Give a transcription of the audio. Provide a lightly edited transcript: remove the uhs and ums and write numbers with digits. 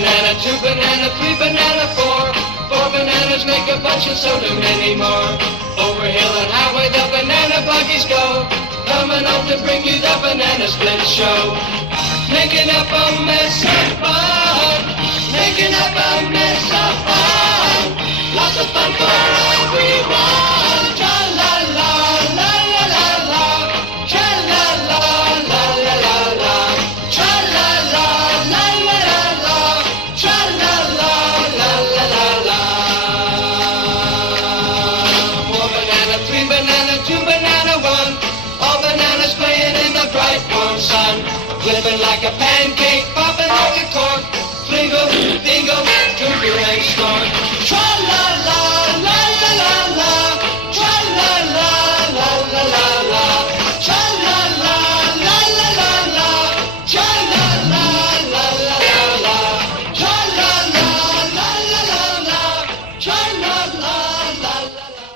banana, two banana, three banana, four. Four bananas make a bunch and so do many more. Over hill and highway the banana buggies go, coming out to bring you the banana split show. Making up a mess of fun, making up a mess of fun. Lots of fun for everyone. Cha la la la la la la, cha la la la la la la, cha la la la la la la, cha la la la la la la. Four banana, three banana, two banana, one. All bananas playing in the bright warm sun, flipping like a pancake, popping like a cork. Flingo, dingo.